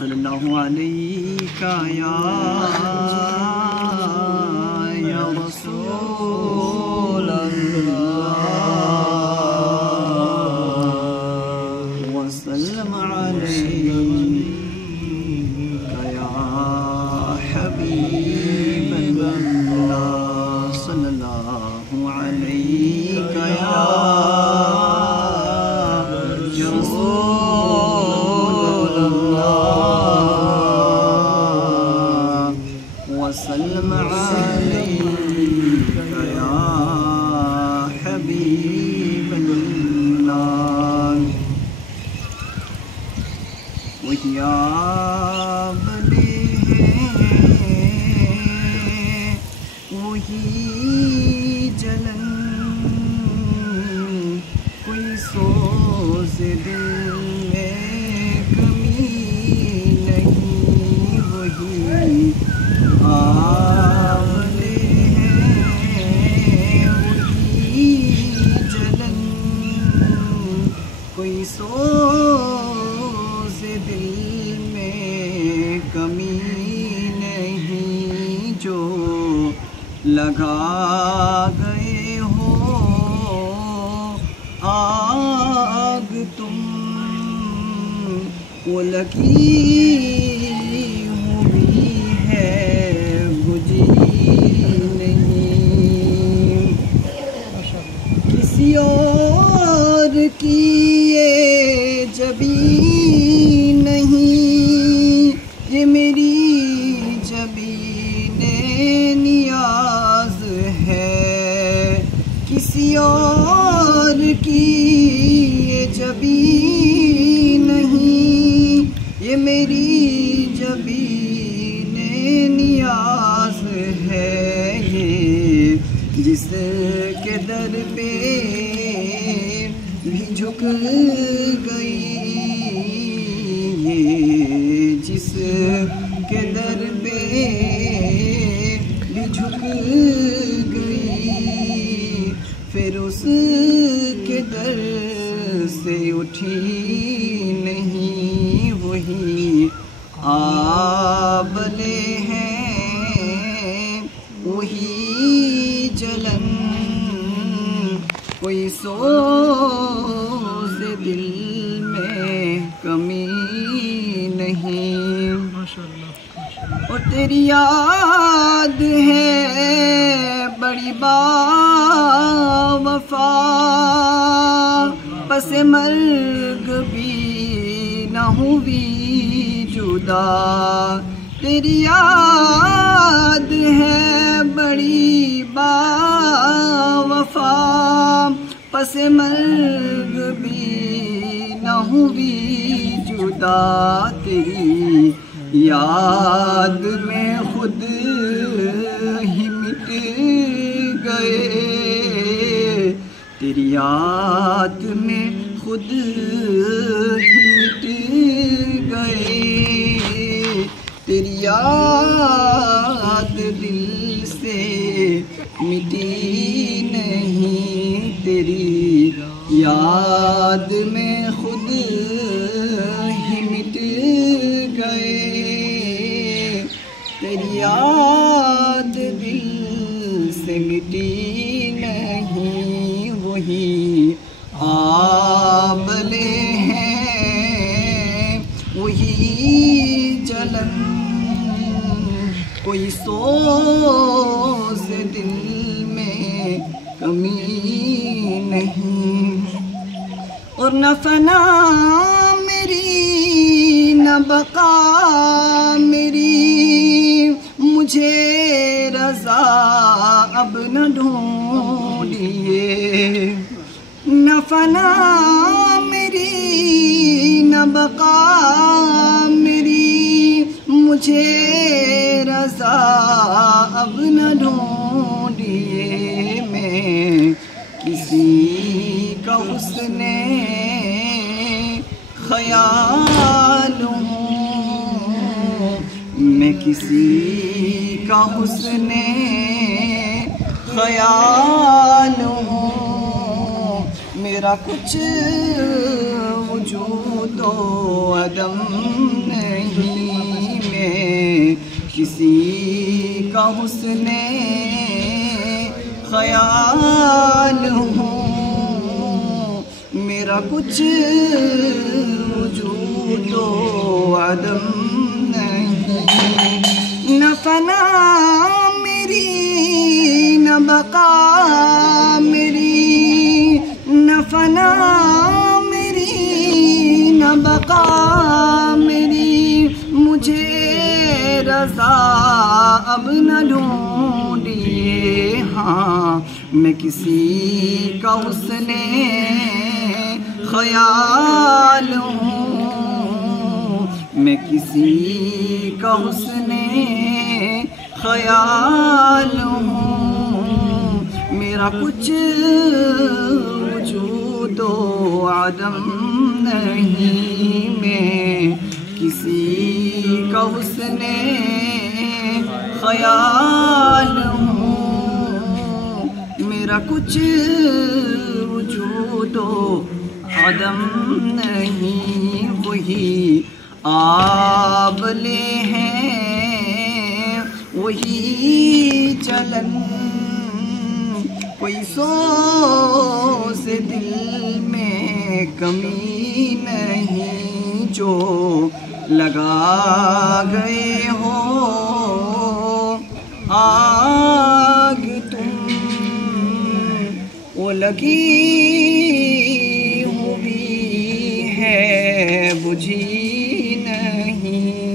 صلی اللہ علیکہ یا رسول اللہ وسلم علیکہ یا حبیب اللہ صلی اللہ علیکہ یا وسلم عليك يا حبيب الله ويا بلي وہی جلن کوئی سوز دل میں کمی نہیں وہی آملے ہیں وہی جلن کوئی سوز دل میں کمی نہیں جو لگا گئے ہو آگ تم وہ لگی کسی اور کی یہ جبیں نہیں یہ میری جبیں نیاز ہے کسی اور کی یہ جبیں نہیں یہ میری جبیں نیاز ہے یہ جس کے در پہ بھی جھک گئی یہ جس کے در پہ بھی جھک گئی پھر اس کے در سے اٹھی نہیں وہی آبلے ہیں وہی جلن کوئی سوز دل میں کمی نہیں اور تیری یاد ہے بڑی باوفا پس مرگ بھی نہ ہوئی جدا تیری یاد ہے بڑی باوفا پس مرگ بھی نہ ہوئی جدا تیری یاد میں خود ہی مٹ گئے تیری یاد میں خود ہی مٹ گئے تیری یاد دل سے مٹی نہیں تیری یاد میں خود ہی مٹ گئے تیری یاد دل سے مٹی نہیں وہی آبلے ہیں وہی جلن کوئی سوز دل میں کمی نہیں اور نہ فنا میری نہ بقا میری مجھے رضا اب نہ ڈھونڈیے نہ فنا میری نہ بقا میری مجھے رضا اب نہ ڈھونڈیے میں کسی کا حسن خیال ہوں میں کسی کا حسن خیال ہوں میرا کچھ وجود و عدم نہیں کسی کا حسن خیال ہوں، میرا کچھ وجود و عدم نہیں، نہ فنا میری نہ بقا میری، نہ فنا میری نہ بقا میری، مجھے رضا اب نہ ڈھونڈیے، ہاں میں کسی کا حسن خیال ہوں، میں کسی کا حسن خیال ہوں، میرا کچھ وجود و عدم نہیں، میں کسی کا حسن خیال ہوں، میرا کچھ وجود و عدم نہیں، وہی آبلے ہیں وہی چلن، کوئی سو سے دل میں کمی نہیں، جو لگا گئے ہو آگ تم، وہ لگی ہوئی ہے بجھی نہیں۔